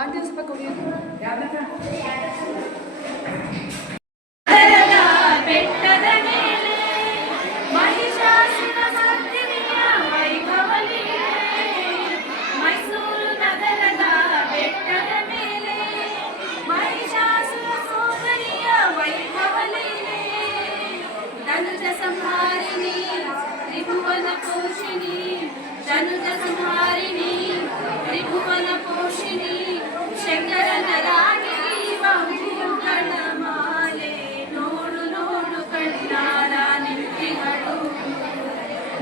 Aunty ಸ್ವಲ್ಪ ಕೊಡಿ. ಬೆಟ್ಟದ ಮೇಲೆ ಮಹಿಷಾಸುರ ಮರ್ದಿನಿಯ ವೈಭವಲಿಗೆ, ಮೈಸೂರು ನಗರದ ಬೆಟ್ಟದ ಮೇಲೆ ಮಹಿಷಾಸುರ ಸೋದರಿಯ ವೈಭವಲಿಗೆ, ಧನುಜ ಸಂಹಾರಿಣಿ ತ್ರಿಭುವನ ಪೋಷಿಣಿ, ಧನುಜ ಸಂಹಾರಿಣಿ ತ್ರಿಭುವನ ಪೋಷಿಣಿ, ಶಂಕರನ ರಾಣಿ ಬಹುಗಳ ಮಾಲೆ, ನೋಡು ನೋಡು ಕಣ್ಣಾರ ನಿಂತಿಗಳು,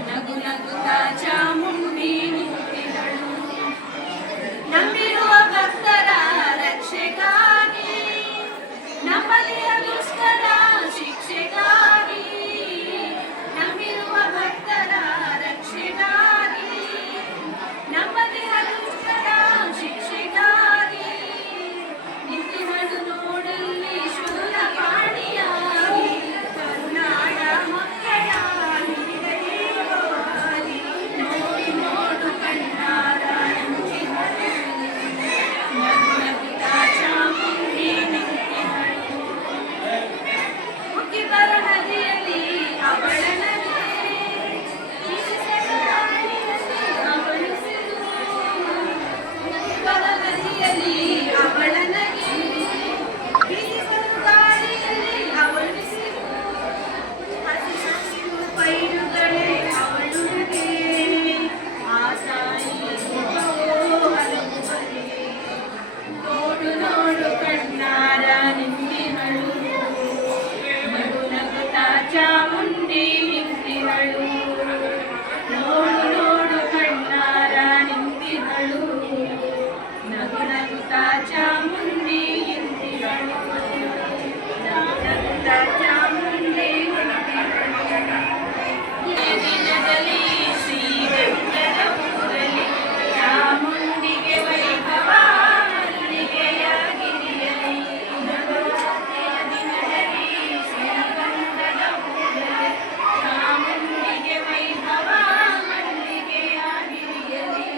ನಗು ನಗುತ್ತ ಚಾಮುಂಡಿ ನಿಂತಿಗಳು, ನಂಬಿರುವ ಭಕ್ತರ ರಕ್ಷೆಗಾಗಿ, ನಮ್ಮಲ್ಲಿಯ ದುಷ್ಟರ ಶಿಕ್ಷೆಗಾಗಿ, ನಂಬಿರುವ ಭಕ್ತರ ರಕ್ಷೆಗಾಗಿ, ನಮ್ಮಲ್ಲಿಯ ದುಷ್ಟರ ಶಿಕ್ಷೆಗಾಗಿ, ನಿಂತಿಗಳು ನೋಡಲ್ಲಿ ಶೂಲ ಪಾಣಿಯಾಗಿ, ಕರುನಾಡ ಮಕ್ಕಳ ಹಿರಿಯವಾಲಿ, ನೋಡಿ ನೋಡು ಕಣ್ಣಾರ ನಿಂತಿಗಳು, ನಗು ನಗುತ್ತ ಚಾಮುಂಡಿ ನಿಂತಿಗಳು, ಮುಗಿ ಬರ ನದಿಯಲ್ಲಿ ಅವಳ ನಗೆ, ಅವಳು ಸಿರು, ಮುಗಿ ಬರ ನದಿಯಲ್ಲಿ ಅವಳ ನಗೆ, ಬೀಸಲು ಗಾಳಿಯಲ್ಲಿ ಅವಳು ಸಿರು, ಹಸಿ ಹಸಿರು ಪೈರುಗಳೇ ಅವಳುಗೆ, ಆ ತಾಯಿ ಮುಖವೋ ಹಲವು ಬಗೆ, ನೋಡು ನೋಡು ಕಣ್ಣಾರ ನಿಂತಿಗಳು, ನಗು ನಗುತ್ತ ಚಾಮುಂಡಿ ನಿಂತಿಗಳು, ನೋಡು ನೋಡು ಕಣ್ಣಾರ ನಿಂತಿಗಳು, ನಗು ನಗುತ್ತ ಚಾಮುಂಡಿ ನಿಂತಿಗಳು, ನಗು ನಗುತ್ತ ಚಾಮುಂಡಿ ನಿಂತಿಗಳು. ಈ ದಿನದಲ್ಲಿ ಶ್ರೀಗಂಧದ ಊರಲ್ಲಿ ಚಾಮುಂಡಿಗೆ ವೈಭವ ಮಲ್ಲಿಗೆಯ ಗಿರಿಯಲಿ, ನವರಾತ್ರಿಯ ದಿನದಲ್ಲಿ ಶ್ರೀಗಂಧದ ಊರಲ್ಲಿ ಚಾಮುಂಡಿಗೆ ವೈಭವ ಮಲ್ಲಿಗೆಯ ಗಿರಿಯಲಿ,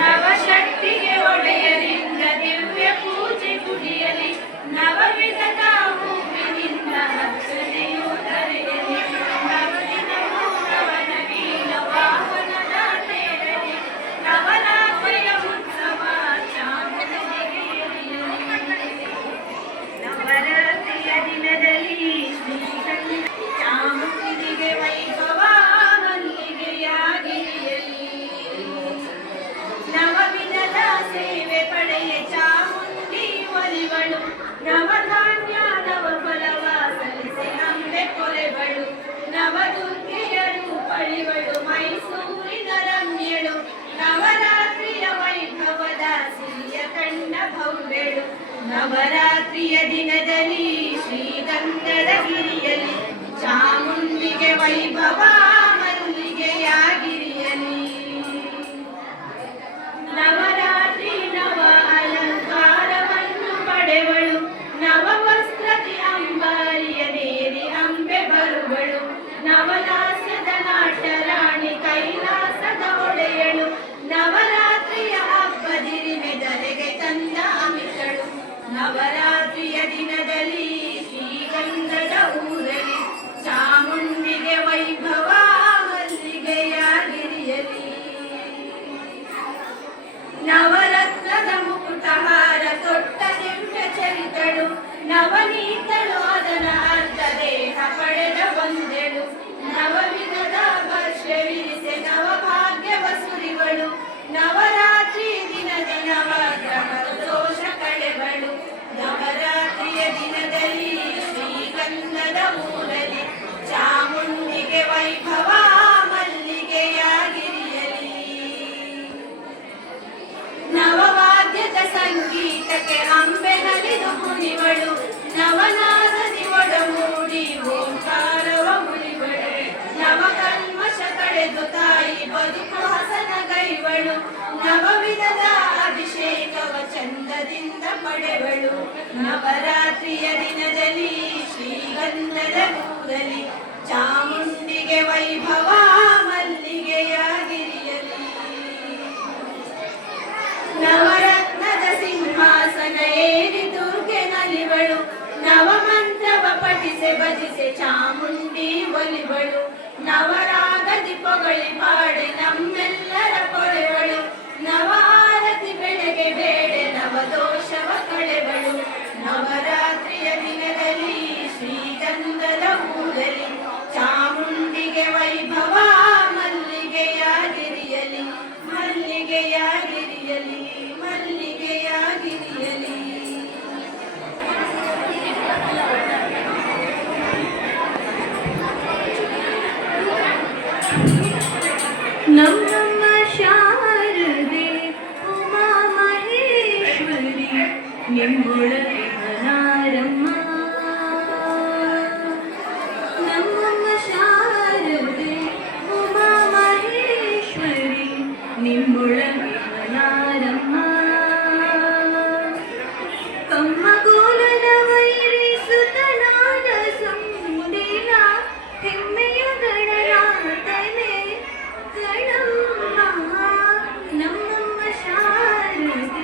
ನವಶಕ್ತಿಗೆ ಒಡೆಯರಿಂದ ದಿವ್ಯ ಪೂಜೆ ಗುಡಿಯಲಿ, ನವವಿಧದ ಹೂವಿನಿಂದ ಅರ್ಚನೆಯು ದರೆಯಲಿ, ನವದಿನವೂ ನವನವೀನ ವಾಹನದ ತೇರಲಿ, ನವರಾತ್ರಿಯ ಉತ್ಸವ ಚಾಮುಂಡಿಗೆ ಎರೆಯಲಿ, ನವರಾತ್ರಿಯ ದಿನದಲ್ಲಿ ಶ್ರೀಗಂಧ ಚಾಮುಂಡಿಗೆ ವೈಭವ ಮಲ್ಲಿಗೆಯ ಗಿರಿಯಲಿ, ನವವಿಧದ ಸೇವೆ ಪಡೆಯ ಚಾಮುಂಡಿ ಒಲಿವಳು, ನವಧಾನ್ಯ ನವಫಲವ ಸಲ್ಲಿಸಿ ಅಂಬೆ ಕೊಲೆವಳು, ನವದುರ್ಗೆಯರು ಪಳಿವಳು ಮೈಸೂರಿನ ರಮ್ಯಳು, ನವರಾತ್ರಿಯ ವೈಭವದ ಸಿರಿಯ ಕಂಡ ಭವ್ಯಳು, ನವರಾತ್ರಿಯ ದಿನದಲ್ಲಿ ಶ್ರೀಗಂಧದ ಗಿರಿಯಲಿ ಚಾಮುಂಡಿಗೆ ವೈಭವ ಮಲ್ಲಿಗೆಯ ಗಿರಿಯಲಿ, ನವರಾತ್ರಿ ನವ ಅಲಂಕಾರವನ್ನು ಪಡೆವಳು, ನವ ವಸ್ತ್ರದಿ ಅಂಬಾರಿಯ ನೇರಿ ಅಂಬೆ ಬರುವಳು, ನವಲಾಸ್ಯದ ನಾಟ್ಯರಾಣಿ ಕೈಲಾಸದ ಒಡೆಯಳು, ನವರಾತ್ರಿಯ ಹಬ್ಬದಿರಿಮೆ ಧರೆಗೆ ತಂದ ಅಮಿತಳು, ನವರಾತ್ರಿಯ ದಿನದಲ್ಲಿ ಶ್ರೀಗಂಧದ ಊರಲ್ಲಿ ಚಾಮುಂಡಿಗೆ ವೈಭವ ಮಲ್ಲಿಗೆಯ ಗಿರಿಯಲಿ, ನವರತ್ನದ ಮುಕುಟಹಾರ ತೊಟ್ಟ ದಿವ್ಯ ಚರಿತಳು, ನವನೀತಳು ಅದನ ಅರ್ಧ ದೇಹ ಪಡೆದ ಬಂದೆಳು, ನವವಿಧದ ಭಕ್ಷ್ಯವಿರಿಸೆ ನವಭಾಗ್ಯವ ಸುರಿವಳು, ನವರಾತ್ರಿ ದಿನದ ನವಗ್ರಹ ದೋಷ ಕಳೆವಳು, ನವರಾತ್ರಿಯ ದಿನದಲ್ಲಿ ಶ್ರೀಗಂಧದ ಊರಲ್ಲಿ ಚಾಮುಂಡಿಗೆ ವೈಭವ ಮಲ್ಲಿಗೆಯ ಗಿರಿಯಲಿ, ನವವಾದ್ಯದ ಸಂಗೀತಕ್ಕೆ ಅಂಬೆ ನಲಿದು ಕುಣಿವಳು, ನವನಾದದಿ ಒಡಮೂಡಿ ಓಂಕಾರವ ಮುಳಿವಳು, ನವಕಲ್ಮಶ ಕಳೆದು ತಾಯಿ ಬದುಕು ಹಸನಗೈವಳು, ನವವಿಧದ ಅಭಿಷೇಕವ ಚಂದದಿಂದ ಪಡೆವಳು, ನವರಾತ್ರಿಯ ದಿನದಲ್ಲಿ ಶ್ರೀಗಂಧದ ಊರಲಿ ಚಾಮುಂಡಿಗೆ ವೈಭವ ಮಲ್ಲಿಗೆಯಾಗಿರಿಯಲಿ. ನವರತ್ನದ ಸಿಂಹಾಸನ ಏರಿ ದುರ್ಗೆ ನಲಿವಳು ನವಮಂತ್ರವ ಪಠಿಸೆ ಭಜಿಸೆ ಚಾಮುಂಡಿ ಒಲಿವಳು. ನವರಾಗದಿ ಪೊಗಳಿ ಪಾಡೆ ನಮ್ಮೆಲ್ಲರ ಕೊಳೆವಳು ನವಾರತಿ ಬೆಳಗ್ಗೆ ಬೇಡೆ ನವದೋಷವ ಕಳೆವಳು. ನವರಾತ್ರಿಯ ದಿನದಲ್ಲಿ ಶ್ರೀಗಂಧದ ಊರಲಿ ಚಾಮುಂಡಿಗೆ ವೈಭವ ಮಲ್ಲಿಗೆಯಾಗಿರಿಯಲಿ ಮಲ್ಲಿಗೆಯಾಗಿರಿಯಲಿ ಮಲ್ಲಿಗೆಯಾಗಿರಿಯಲಿ. ನಮ್ಮಮ್ಮ ಶಾರದೆ ಉಮಾ ಮಹೇಶ್ವರಿ ನಿಮ್ಮೊಳಗೆ ಮನಾರಮ್ಮ. ನಮ್ಮಮ್ಮ ಶಾರದೆ ಉಮಾ ಮಹೇಶ್ವರಿ ನಿಮ್ಮೊಳಗೆ ಮನಾರಮ್ಮ. ಕಮ್ಮಗೋಲನ ವೈರಿಸುತನಾದ ಸಂದೇನ ಹೆಮ್ಮೆಯ ಗಣನಾಥನೇ ಗಣಮ್ಮ. ನಮ್ಮಮ್ಮ ಶಾರದೆ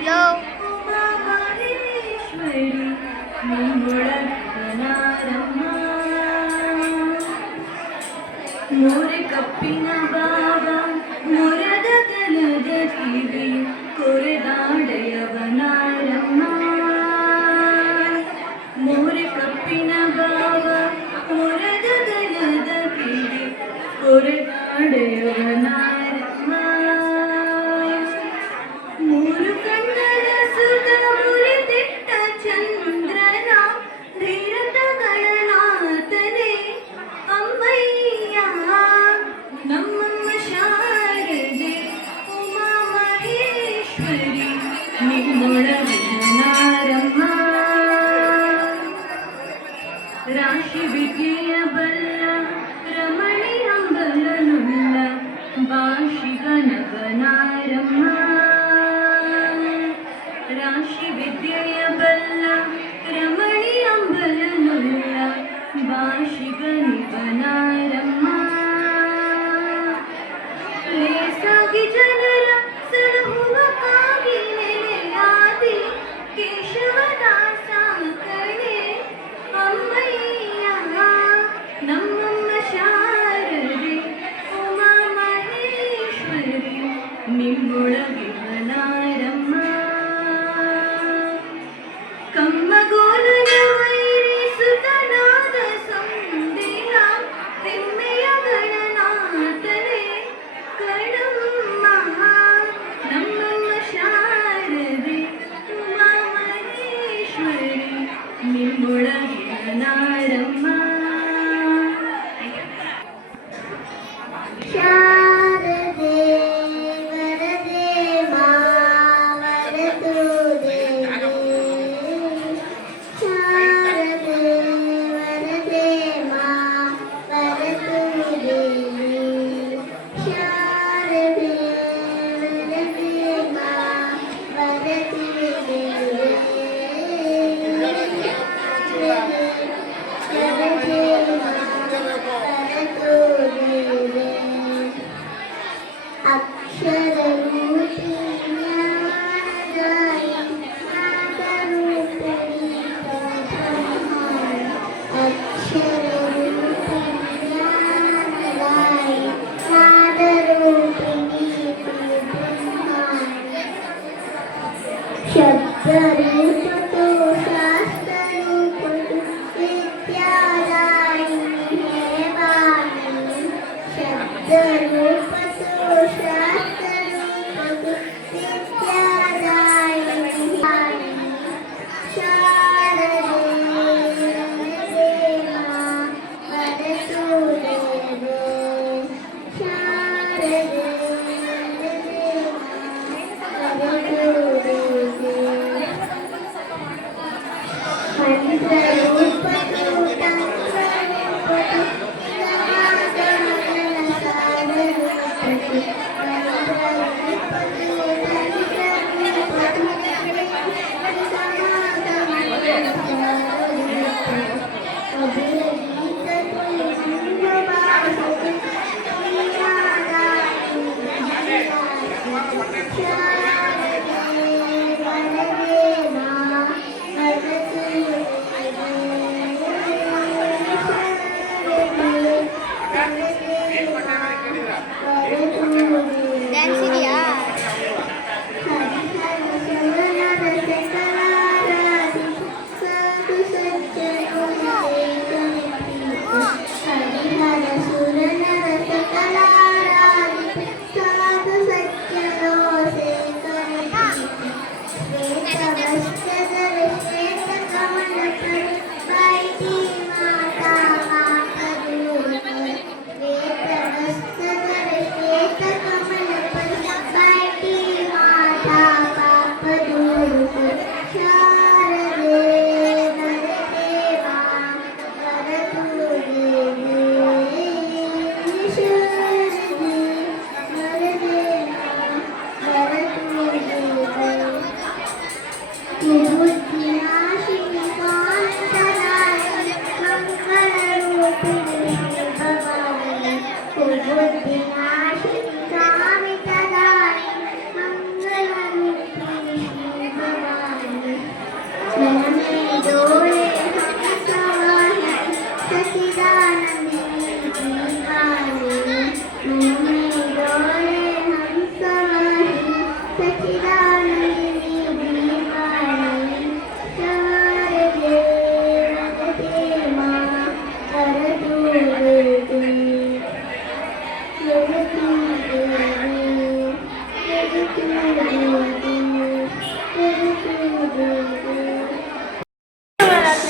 ಉಮಾ ಮಹೇಶ್ವರಿ ನಿಮ್ಮೊಳಗೆ ಮನಾರಮ್ಮ. ಮೋರೆ ಕಪ್ಪಿನ ಬಾಬ ಮೊರದ ಗಲದ ಕಿವಿ ಕೊರೆದಾಡೆಯವನಾರಮ್ಮ. ಮೋರೆ ಕಪ್ಪಿನ ಬಾಬ ಮೊರದ ಗಲದ ಕಿವಿ ಕೊರೆದಾಡೆಯವನಾರಮ್ಮ. ಮೂರು ಕಣ್ಣದ ಸುತ ಮುರಿದಿಟ್ಟ ಚಂದ್ರನ ಧೀರತ ಗಣನಾಥನೇ ಅಮ್ಮಯ್ಯ. ನಮ್ಮಮ್ಮ ಶಾರದೆ ಉಮಾ ಮಹೇಶ್ವರಿ ನಿಮ್ಮೊಳಗೆ ಮನಾರಮ್ಮ. ರಾಶಿ ವಿದ್ಯೆಯ ಬಲ್ಲ ರಮಣಿ ಅಂಬಲನುಲ್ಲ ಭಾಷಿಗನಗನಾರಮ್ಮ. ರಾಶಿ ವಿದ್ಯೆಯ ಬಲ್ಲ ರಮಣಿ ಅಂಬಲನುಲ್ಲ ಭಾಷಿಗನಿಗನಾರಮ್ಮ. ಲೇಸಾಗಿ ಜನರ ಸಲಹುವ ಕಾಗಿ ನೆಲೆಯಾದಿ ಕೇಶವದಾಸ ಕಣೆ ಅಮ್ಮಯ್ಯ. ನಮ್ಮಮ್ಮ ಶಾರದೆ ಉಮಾ ಮಹೇಶ್ವರಿ ನಿಮ್ಮೊಳಗೆ ಮನಾರಮ್ಮ. ಕಮ್ಮಗೋಲನ ವೈರಿಸುತನಾದ ಸಂದೇಹ ಹೆಮ್ಮೆಯ ಗಣನಾಥನೇ ಗಣಮ್ಮ. ನಮ್ಮಮ್ಮ ಶಾರದೆ ಉಮಾ ಮಹೇಶ್ವರಿ ನಿಮ್ಮೊಳಗೆ ಮನಾರಮ್ಮ. ಶಾರದೆ ವರದೆ ಮಾವರದು ದೇವಿ. ಶಾರದೆ ವರದೆ ಮಾವರದು ದೇವಿ. ಶಾರದೆ ವರದೆ ಮಾವರದು ದೇವಿ. ಅಕ್ಷರರೂಪಿ ಜ್ಞಾನದಾಯಿ ನಾದರೂಪಿಣಿ ಬ್ರಹ್ಮಾಣಿ. ಅಕ್ಷರರೂಪಿ ಜ್ಞಾನದಾಯಿ ನಾದರೂಪಿಣಿ ಬ್ರಹ್ಮಾಣಿ. ಶಬ್ದರೂಪತೋ ಶಾಸ್ತ್ರರೂಪತೋ ವಿದ್ಯಾದಾಯಿನಿ ಹೇ ವಾಣಿ. ಶಬ್ದರೂಪತೋ ಶಾಸ್ತ್ರರೂಪತೋ ವಿದ್ಯಾದಾಯಿನಿ ವಾಣಿ. ಶಾರದೆ ವರದೆ ಮಾವರದು ದೇವಿ. ಶಾರದೆ ವರದೆ ಮಾವರದು ದೇವಿ. ಮಂತ್ರರೂಪತೋ ತಂತ್ರರೂಪತೋ ಸಮಾಗಮಗಳ ಸಾರರೂಪತೋ. ಮಂತ್ರರೂಪತೋ ತಂತ್ರರೂಪತೋ ಸಮಾಗಮಗಳ ಸಾರರೂಪತೋ. ಅಭಿರಹಿತ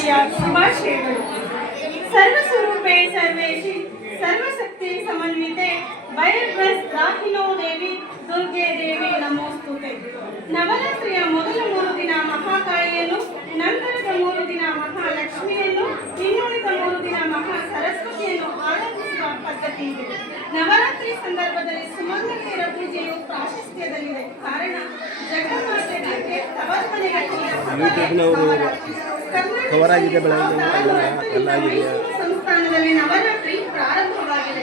ನವರಾತ್ರಿಯ ಶುಭಾಶಯಗಳು. ಸರ್ವಸ್ವರೂಪೇ ಸರ್ವೇಶಿ ಸರ್ವಶಕ್ತಿ ಸಮನ್ವಿತೆ ವೈರಗ್ರಸ್ ದಾಹಿನೋ ದೇವಿ ದುರ್ಗೆ ದೇವಿ ನಮೋಸ್ತುತೆ. ನವರಾತ್ರಿಯ ಮೊದಲ 3 ದಿನ ಮಹಾಕಾಳಿಯನ್ನು, ನಂತರದ 3 ದಿನ ಮಹಾಲಕ್ಷ್ಮಿಯನ್ನು, ಇನ್ನುಳಿದ 3 ದಿನ ಮಹಾ ಸರಸ್ವತಿಯನ್ನು ಆರಾಧಿಸುವ ಪದ್ಧತಿ ಇದೆ. ನವರಾತ್ರಿ ಸಂದರ್ಭದಲ್ಲಿ ಸುಮಂಗಲಿಯರ ಪೂಜೆಯು ಪ್ರಾಶಸ್ತ್ಯದಲ್ಲಿದೆ. ಕಾರಣ ಜಗನ್ಮಾತೆ ದುರ್ಗೆ ತವರು ಮನೆಗೆ ಸಂಸ್ಥಾನದಲ್ಲಿ ನವರಾತ್ರಿ ಪ್ರಾರಂಭವಾಗಿದೆ.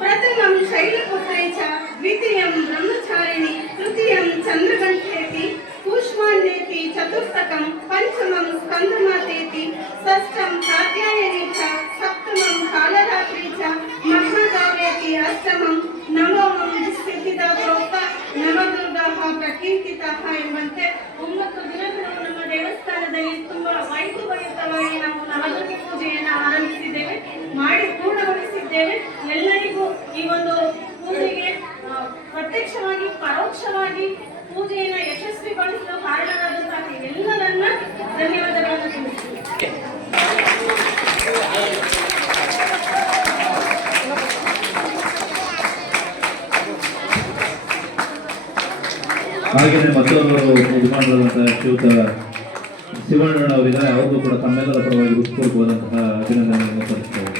ಪ್ರಥಮಂ ಶೈಲಪುತ್ರೇ ಚ, ದ್ವಿತೀಯಂ ಬ್ರಹ್ಮಚಾರಿಣಿ, ತೃತೀಯಂ ಚಂದ್ರಗಂಠೇತಿ, ಕೂಷ್ಮಾಂಡೇತಿ, ಚತುರ್ಥಕಂ ಪಂಚಮಂ ಸ್ಕಂದಮಾತೇತಿ, ಷಷ್ಠಂ ಕಾತ್ಯಾಯನಿ ಚ, ಸಪ್ತಮಂ ಕಾಲರಾತ್ರಿ ಚ, ಮಹಾಗೌರೇತಿ, ಅಷ್ಟಮಂ ನವಮಂ ಸ್ಥಿತಿದ ಪ್ರೋಕ್ತ ನವದುರ್ಗಾಃ ಪ್ರಕೀರ್ತಿತಃ ಎಂಬಂತೆ 9 ದಿನಗಳು ನಮ್ಮ ದೇವಸ್ಥಾನದಲ್ಲಿ ತುಂಬಾ ವೈಭವಯುತವಾಗಿ ನಾವು ನವದುರ್ಗೆ ಪೂಜೆಯನ್ನು ಆರಂಭಿಸಿದ್ದೇವೆ, ಮಾಡಿ ಪೂರ್ಣಗೊಳಿಸಿದ್ದೇವೆ. ಎಲ್ಲರಿಗೂ ಈ ಒಂದು ಪೂಜೆಗೆ ಪ್ರತ್ಯಕ್ಷವಾಗಿ ಪರೋಕ್ಷವಾಗಿ ಪೂಜೆಯನ್ನು ಯಶಸ್ವಿಗೊಳಿಸಲು ಕಾರಣರಾದಂತಹ ಎಲ್ಲರನ್ನ ಧನ್ಯವಾದಗಳನ್ನು ತಿಳಿಸುತ್ತೇವೆ. ಹಾಗೆಯೇ ಮತ್ತೊಬ್ಬರು ಯಜಮಾನರಾದಂತಹ ಶ್ರೀಯುತ ಶಿವಣ್ಣನವರಿದ್ದಾರೆ. ಅವ್ರಿಗೂ ಕೂಡ ತಮ್ಮೆಲ್ಲರ ಪರವಾಗಿ ಹೃತ್ಪೂರ್ವಕವಾದಂತಹ ಅಭಿನಂದನೆಗಳನ್ನು ಸಲ್ಲಿಸುತ್ತೇವೆ.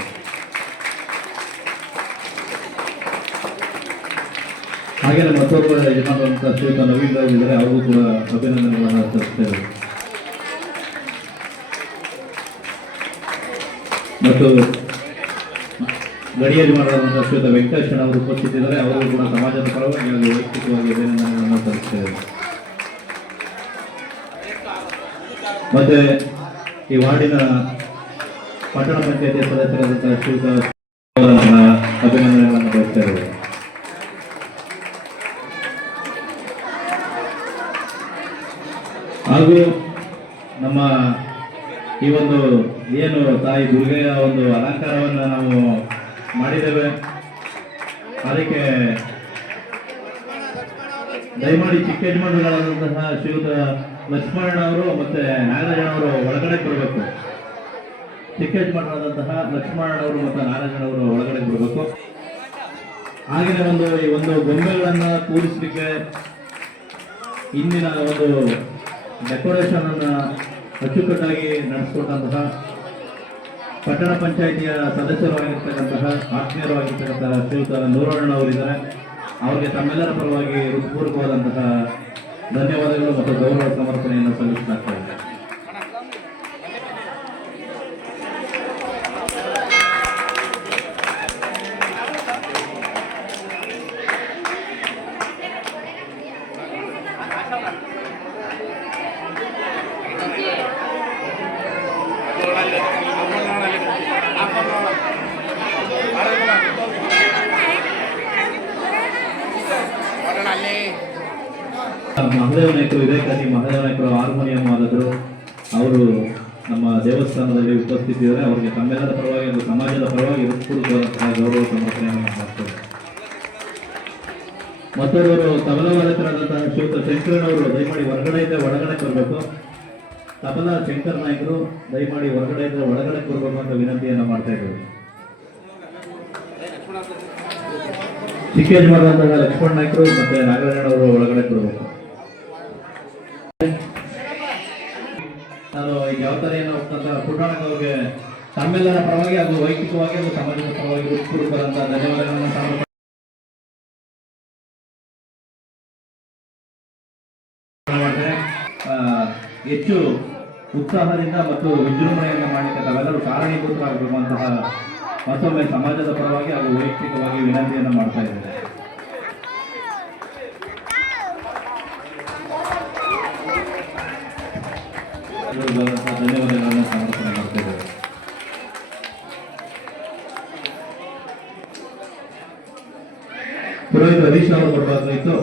ಹಾಗೆಯೇ ಮತ್ತೊಬ್ಬ ಯಜಮಾನರಾದಂತಹ ಶ್ರೀಯುತ ನವೀನ್ ಅವರಿದ್ದಾರೆ. ಅವ್ರಿಗೂ ಕೂಡ ಅಭಿನಂದನೆಗಳನ್ನು ಸಲ್ಲಿಸುತ್ತೇವೆ. ಮತ್ತು ಗಡಿಯ ಯಜಮಾನರಾದಂತಹ ಶ್ರೀಯುತ ವೆಂಕಟೇಶಣ್ಣ ಅವರು ಉಪಸ್ಥಿತಿದ್ದಾರೆ. ಅವರು ಕೂಡ ಸಮಾಜದ ಪರವಾಗಿ ಹಾಗೂ ವೈಯಕ್ತಿಕವಾಗಿ ಅಭಿನಂದನೆಗಳನ್ನು ಸಲ್ಲಿಸುತ್ತೇವೆ. ಮತ್ತೆ ಈ ವಾರ್ಡಿನ ಪಟ್ಟಣ ಪಂಚಾಯತಿ ಸದಸ್ಯರಾದಂತಹ ಶ್ರೀಯುತ ಅಭಿನಂದನೆಗಳನ್ನು ಬಯಸುತ್ತೇವೆ. ಹಾಗೂ ನಮ್ಮ ಈ ಒಂದು ಏನು ತಾಯಿ ದುರ್ಗೆಯ ಒಂದು ಅಲಂಕಾರವನ್ನು ನಾವು ಮಾಡಿದ್ದೇವೆ, ಅದಕ್ಕೆ ದಯಮಾಡಿ ಚಿಕ್ಕ ಯಜಮಾನರಾದಂತಹ ಶ್ರೀಯುತ ಲಕ್ಷ್ಮಣ ಅವರು ಮತ್ತೆ ನಾಗರಾಜನವರು ಒಳಗಡೆ ಬರಬೇಕು. ಚಿಕ್ಕ ಯಜಮಾನರಾದಂತಹ ಲಕ್ಷ್ಮಣನವರು ಮತ್ತು ನಾಗರಾಜನವರು ಒಳಗಡೆ ಬರಬೇಕು. ಹಾಗೆಯೇ ಈ ಒಂದು ಗೊಂಬೆಗಳನ್ನ ಕೂರಿಸಲಿಕ್ಕೆ ಇಂದಿನ ಒಂದು ಡೆಕೋರೇಷನ್ ಅನ್ನ ಅಚ್ಚುಕಟ್ಟಾಗಿ ನಡೆಸಿಕೊಟ್ಟಂತಹ ಪಟ್ಟಣ ಪಂಚಾಯಿತಿಯ ಸದಸ್ಯರಾಗಿರ್ತಕ್ಕಂತಹ ಆತ್ಮೀಯರಾಗಿರ್ತಕ್ಕಂತಹ ಶ್ರೀಯುತ ನೂರಣ್ಣನವರಿದ್ದಾರೆ. ಅವರಿಗೆ ತಮ್ಮೆಲ್ಲರ ಪರವಾಗಿ ಹೃತ್ಪೂರ್ವಕವಾದಂತಹ ಧನ್ಯವಾದಗಳು ಮತ್ತು ಗೌರವ ಸಮರ್ಪಣೆಯನ್ನು ಸಲ್ಲಿಸಲಾಗ್ತಾ ಇದೆ. ಮಹದೇವ ನಾಯ್ಕರು ವಿವೇಕಾದಿ ಮಹದೇವ ನಾಯ್ಕರು ಹಾರ್ಮೋನಿಯಂ ವಾದಕರು ಅವರು ನಮ್ಮ ದೇವಸ್ಥಾನದಲ್ಲಿ ಉಪಸ್ಥಿತಿದ್ದಾರೆ. ಅವರಿಗೆ ತಮ್ಮೆಲ್ಲರ ಪರವಾಗಿ ಹಾಗೂ ಸಮಾಜದ ಪರವಾಗಿ ಹೃತ್ಪೂರ್ವಕವಾದಂತಹ ಗೌರವ ಸಮರ್ಪಣೆಯನ್ನು ಮಾಡ್ತಾರೆ. ಮತ್ತೊಬ್ಬರು ತಬಲಾ ವಾದಕರಾದಂತಹ ಶ್ರೀಯುತ ಶಂಕರನವರು ದಯಮಾಡಿ ಹೊರಗಡೆ ಇದ್ದರೆ ಒಳಗಡೆ ಬರಬೇಕು. ತಬಲಾ ಶಂಕರ್ ನಾಯ್ಕರು ದಯಮಾಡಿ ಹೊರಗಡೆ ಇದ್ದರೆ ಒಳಗಡೆ ಬರಬೇಕು ಅಂತ ವಿನಂತಿಯನ್ನು ಮಾಡ್ತಾ ಇದ್ದಾರೆ. ಚಿಕ್ಕ ಯಜಮಾನರಾದಂತಹ ಲಕ್ಷ್ಮಣ ನಾಯ್ಕರು ಮತ್ತೆ ನಾಗರಾಜನವರು ಒಳಗಡೆ ಬರಬೇಕು. ನಾನು ಈ ಜವಾಬ್ದಾರಿಯನ್ನು ಹೋಗ್ತಂತ ಪುಟ್ಟಣ್ಣಗೆ ಅವ್ರಿಗೆ ತಮ್ಮೆಲ್ಲರ ಪರವಾಗಿ ಹಾಗೂ ವೈಯಕ್ತಿಕವಾಗಿ ಹಾಗೂ ಸಮಾಜದ ಪರವಾಗಿ ಹೃತ್ಪೂರ್ವಕವಾದಂತಹ ಧನ್ಯವಾದಗಳನ್ನು ಸಮರ್ಪಣೆ ಮಾಡ್ತೇನೆ. ಹೆಚ್ಚು ಉತ್ಸಾಹದಿಂದ ಮತ್ತು ವಿಜೃಂಭಣೆಯನ್ನು ಮಾಡಲಿಕ್ಕೆ ತಾವೆಲ್ಲರೂ ಕಾರಣೀಭೂತರಾಗಬೇಕಂತಹ ಮತ್ತೊಮ್ಮೆ ಸಮಾಜದ ಪರವಾಗಿ ಹಾಗೂ ವೈಯಕ್ತಿಕವಾಗಿ ವಿನಂತಿಯನ್ನು ಮಾಡ್ತಾ ಇದ್ದೇನೆ. ಧನ್ಯವಾದಗಳನ್ನು ಸಮರ್ಪಣೆ ಮಾಡ್ತಾ ಇದ್ದೇವೆ. ಪುರೋಹಿತ ಹರೀಶ್ ಅವರು ಕೊಡಬೇಕಾಗಿತ್ತು.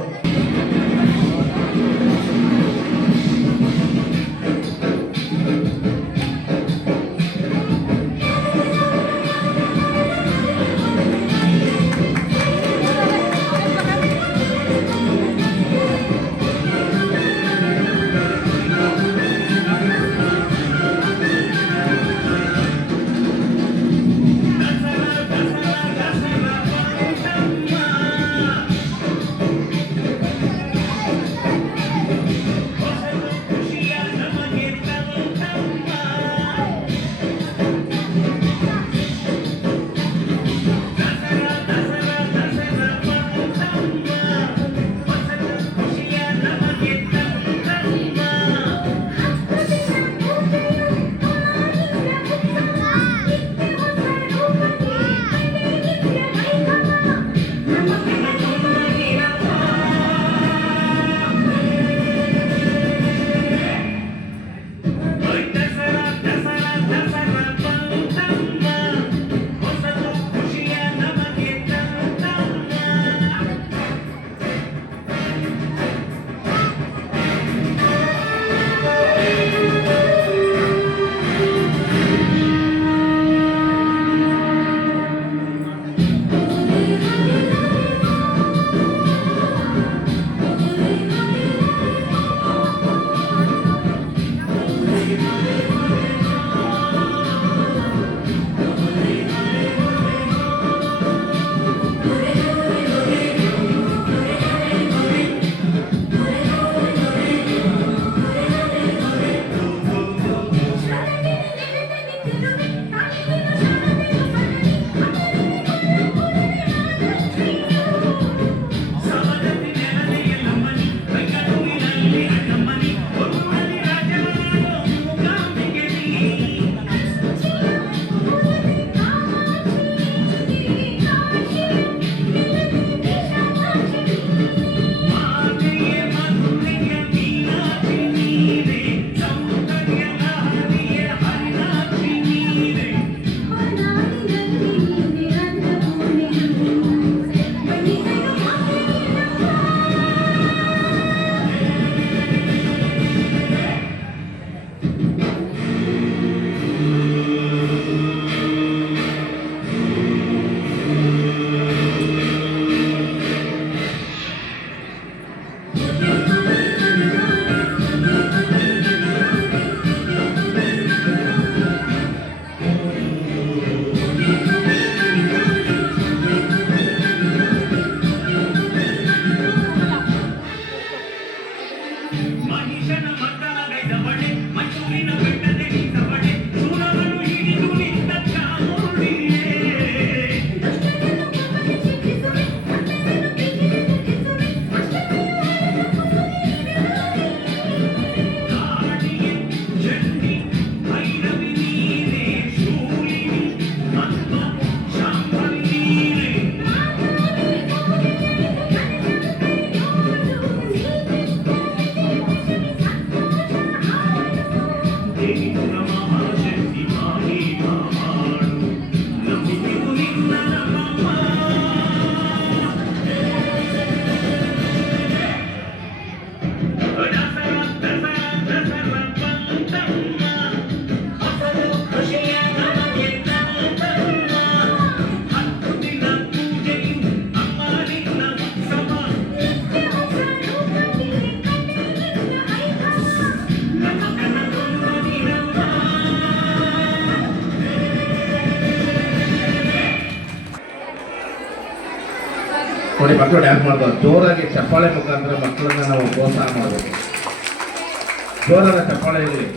ಮಹಿಷನ ಮಕ್ಕಳಗೈದವಳೆ ಮೈಸೂರಿನ ಬೆಟ್ಟದೆ ನಿಂತವಳೆ ಸೂರವನ್ನು ಹಿಡಿದು ನಿಂತ ಚಾಮುಂಡಿಯೇ ಕಾಳಿಯೇ ಚಂಡಿ ಭೈರವಿ ನೀನೇ ಶೂಲಿನಿ ಪದ್ಮ ಶಾಂಭವಿ ನೀನೇ ದೇವಿಪುರ ಮಹಾಶಕ್ತಿ ಮಾಹಿ ಮಾಡು ನಂಬಿಕೆವು ನಿನ್ನ ನಮ್ಮಮ್ಮ ದಸರಾ ದಸರಾ ದಸರಾ ಬಂತಮ್ಮ ಹೊಸದು ಖುಷಿಯ ನಮಗೆ ತಂತಮ್ಮ 10 ದಿನ ಪೂಜೆಯು ಅಮ್ಮ ನಿನ್ನ ಉತ್ಸವ ನೋಡಿ ಮಕ್ಕಳು ಡ್ಯಾನ್ಸ್ ಮಾಡ್ಬೋದು ಜೋರಾಗಿ ಚಪ್ಪಾಳೆ ಮುಖಾಂತರ ಮಕ್ಕಳನ್ನ ನಾವು ಪ್ರೋತ್ಸಾಹ ಮಾಡಬೇಕು ಜೋರಾದ ಚಪ್ಪಾಳೆ ಇರಲಿ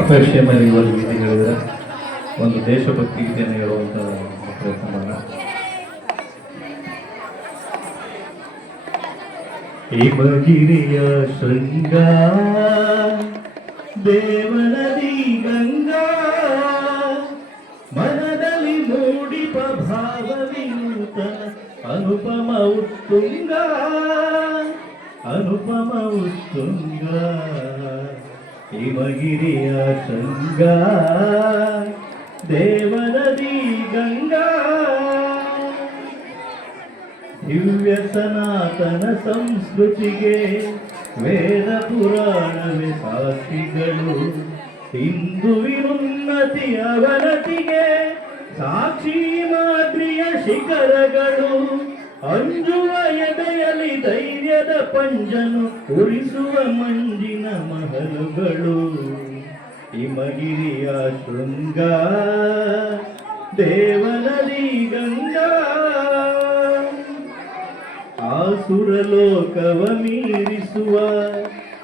ಅಪೇಕ್ಷೆ ಮೇಲೆ ಇವರು ಗೀತೆ ಹೇಳಿದರೆ ಒಂದು ದೇಶಭಕ್ತಿ ಗೀತೆಯನ್ನು ಹೇಳುವಂಥ ಪ್ರಯತ್ನ ಮಾಡೋಣ. ಹಿಮಗಿರಿಯ ಶೃಂಗ ದೇವನದಿ ಗಂಗಾ ಮನದಲ್ಲಿ ಮೂಡಿಪ ಭಾವ ವಿನೂತನ ಅನುಪಮ ಉತ್ತುಂಗ ಅನುಪಮ ಉತ್ತುಂಗ ಹಿಮಗಿರಿಯ ಶೃಂಗ ದೇವನದಿ ಗಂಗಾ ದಿವ್ಯ ಸನಾತನ ಸಂಸ್ಕೃತಿಗೆ ವೇದ ಪುರಾಣವೇ ಸಾಕ್ಷಿಗಳು ಹಿಂದುವಿನುನ್ನತಿ ಅವನತಿಗೆ ಸಾಕ್ಷಿ ಮಾದ್ರಿಯ ಶಿಖರಗಳು ಅಂಜುವ ಎದೆಯಲ್ಲಿ ಧೈರ್ಯದ ಪಂಜನು ಉರಿಸುವ ಮಂಜಿನ ಮಹಲುಗಳು ಹಿಮಗಿರಿಯ ಶೃಂಗ ದೇವನದಿ ಗಂಗಾ ಆಸುರಲೋಕವ ಮೀರಿಸುವ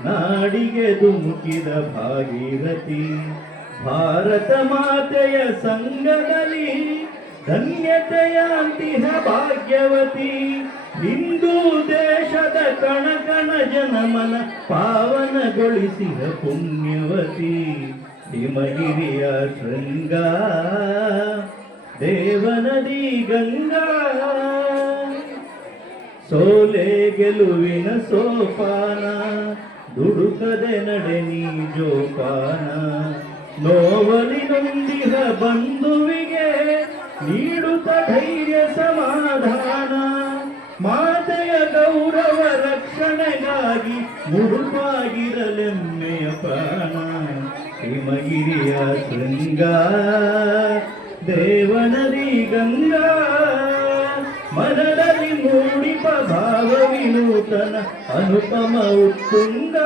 ನಾಡಿಗೆ ಧುಮುಕಿದ ಭಾಗೀರಥಿ ಭಾರತ ಮಾತೆಯ ಸಂಗದಲ್ಲಿ ಧನ್ಯತೆಯಾಂತಿಹ ಭಾಗ್ಯವತಿ ಹಿಂದೂ ದೇಶದ ಕಣಕಣ ಜನಮನ ಪಾವನಗೊಳಿಸಿದ ಪುಣ್ಯವತಿ ಹಿಮಗಿರಿಯ ಶೃಂಗ ದೇವನದಿ ಗಂಗಾ ಸೋಲೆ ಗೆಲುವಿನ ಸೋಪಾನ ದುಡುಕದೆ ನಡೆ ನೀ ಜೋಪಾನ ನೋವಲಿ ನೊಂದಿಹ ಬಂಧುವಿಗೆ ನೀಡುತ್ತ ಧೈರ್ಯ ಸಮಾಧಾನ ಮಾತೆಯ ಗೌರವ ರಕ್ಷಣೆಗಾಗಿ ಮುಡುಪಾಗಿರಲೆಮ್ಮೆಯ ಪ್ರಾಣ ಹಿಮಗಿರಿಯ ಶೃಂಗ ದೇವನದಿ ಗಂಗಾ ಮನದಲ್ಲಿ ಮೂಡಿಪ ಭಾವ ವಿನೂತನ ಅನುಪಮ ಉತ್ತುಂಗ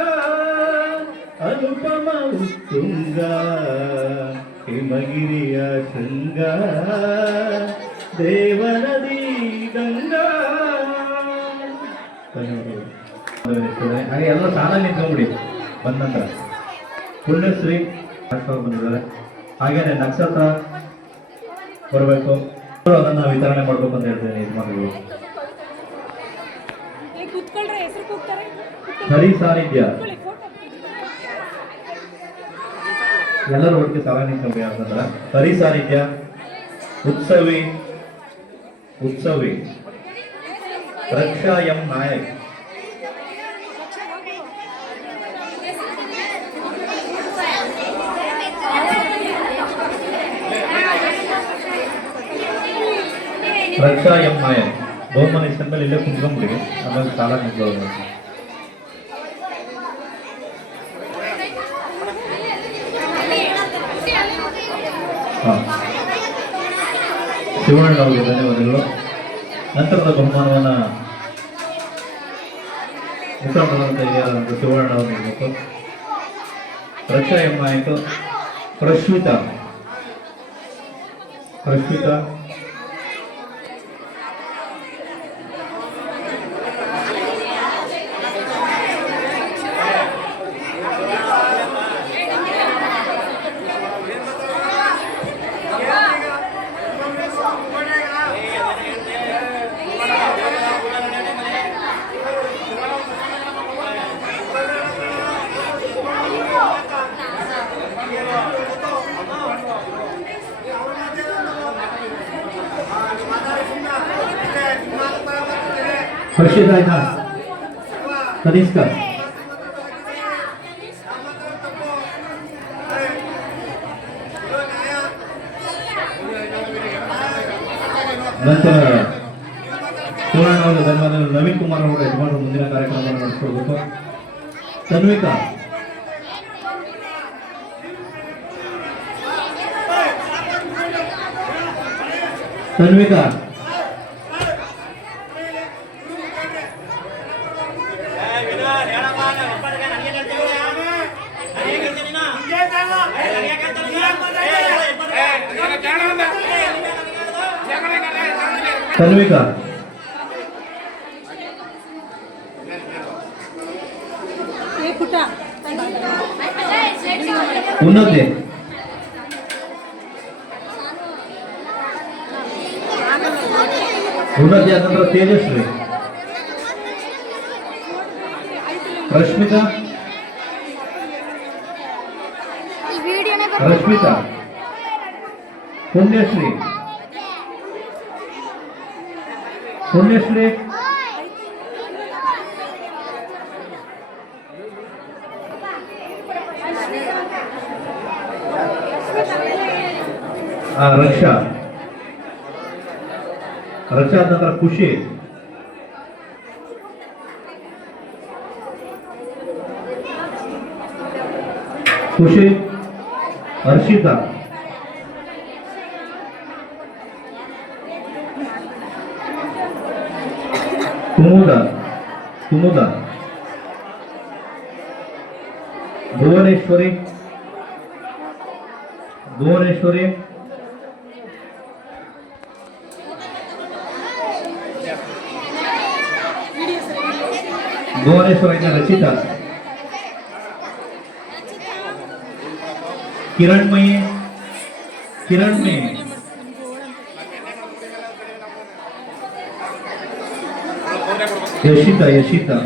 ಅನುಪಮ ಉತ್ತುಂಗ ಹಿಮಗಿರಿಯ ಶೃಂಗ ದೇವನದಿ ಗಂಗಾ. ಹಾಗೆ ಎಲ್ಲ ಸಾಲ ನಿಂತ್ಕೊಂಡ್ಬಿಡಿ ಬಂದ ನಂತರ ಪುಣ್ಯಶ್ರೀ ಬಂದಿದ್ದಾರೆ. ಹಾಗೇನೆ ನಕ್ಷತ್ರ ಬರಬೇಕು, ಅದನ್ನ ವಿತರಣೆ ಮಾಡ್ಬೇಕು ಅಂತ ಹೇಳ್ತೇನೆ. ಯಜಮಾನರು ಹರಿ ಸಾನ್ನಿಧ್ಯ ಎಲ್ಲರೂ ಒಟ್ಟಿಗೆ ಸಾಲ ನಿಂತ್ಕೊಂಡ್ರಿ ಅಂತಂದ್ರೆ ಹರಿ ಸಾನ್ನಿಧ್ಯ ಉತ್ಸವಿ ರಕ್ಷಾ ಎಂ ನಾಯಕ್ ರಕ್ಷಾ ಎಂ ನಾಯಕ್ ಬಹುಮನಿ ಮೇಲೆ ಇಲ್ಲೇ ಕುಂತ್ಕೊಂಡ್ಬಿಡಿ, ಆಮೇಲೆ ಸಾಲ ನಿಂತ್ಕೊಳ್ಳೋದು. ಶಿವಣ್ಣ ಅವರಿಗೆ ಧನ್ಯವಾದಗಳು. ನಂತರದ ಬಹುಮಾನವನ್ನು ಮುಖಂಡರಂತ ಹಿರಿಯರಾದಂಥ ಶಿವಣ್ಣ ಅವರು ನೀಡಬೇಕು. ರಕ್ಷಾ ಎಂ ನಾಯಕ್ ಪ್ರಶ್ವಿತಾ ಹರ್ಷಿತಾ ಆಯ್ತಾ ಕನಿಷ್ಕ ನಂತರ ಶಿವಣ್ಣ ಅವರ ಧನ್ಯವಾದ. ನವೀನ್ ಕುಮಾರ್ ಅವರ ಯಜಮಾನರು ಮುಂದಿನ ಕಾರ್ಯಕ್ರಮವನ್ನು ನಡೆಸ್ಕೊಳ್ಬೇಕು. ತನ್ವಿಕಾ ತನ್ವಿಕಾ, ಉನ್ನತಿ, ಉನ್ನತಿ ಆದ ನಂತರ ತೇಜಸ್ವಿ, ರಶ್ಮಿತಾ, ರಶ್ಮಿತಾ, ಪುಣ್ಯಶ್ರೀ, ಪುಣ್ಯಶ್ರೀ, ರಕ್ಷಾ, ರಕ್ಷಾ ಆದ ನಂತರ ಖುಷಿ, ಖುಷಿ, ಹರ್ಷಿತಾ, ಕುಮುದ, ಕುಮುದ, ಭುವನೇಶ್ವರಿ, ಭುವನೇಶ್ವರಿ, ಭುವನೇಶ್ವರಿಯಿಂದ ರಚಿತಾ, ಕಿರಣ್ಮಯಿ, ಕಿರಣ್ಮಯಿ, ಯಶಿತಾ, ಯಶಿತಾ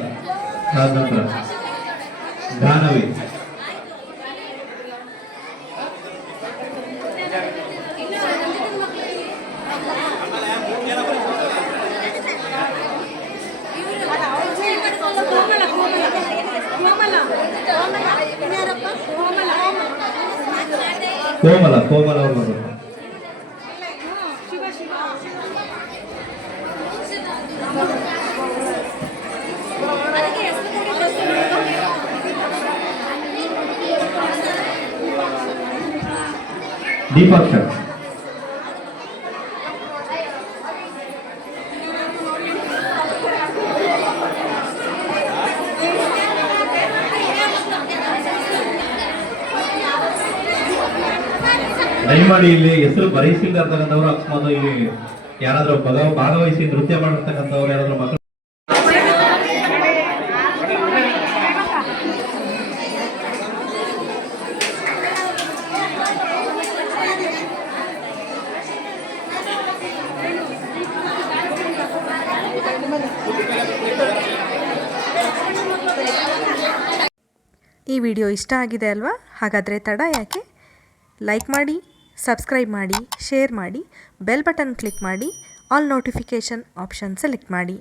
ಆದ ನಂತರ ಗಾನವಿ, ಕೋಮಲ, ಕೋಮಲ ಅವರು ಬರೋದು, ದೀಪಾಕ್ಷ, ದಯಮಾಡಿ ಇಲ್ಲಿ ಹೆಸರು ಬರೆಸಿರ್ತಕ್ಕಂಥವ್ರು ಅಕಸ್ಮಾತ್ ಇಲ್ಲಿ ಯಾರಾದ್ರೂ ಭಾಗವಹಿಸಿ ನೃತ್ಯ ಮಾಡಿರ್ತಕ್ಕಂಥವ್ರು ಯಾರಾದ್ರೂ ಮಕ್ಕಳು ಈ ವಿಡಿಯೋ ಇಷ್ಟ ಆಗಿದೆ ಅಲ್ವಾ? ಹಾಗಾದರೆ ತಡ ಯಾಕೆ? ಲೈಕ್ ಮಾಡಿ, ಸಬ್ಸ್ಕ್ರೈಬ್ ಮಾಡಿ, ಶೇರ್ ಮಾಡಿ, ಬೆಲ್ ಬಟನ್ ಕ್ಲಿಕ್ ಮಾಡಿ, ಆಲ್ ನೋಟಿಫಿಕೇಷನ್ ಆಪ್ಷನ್ ಸೆಲೆಕ್ಟ್ ಮಾಡಿ.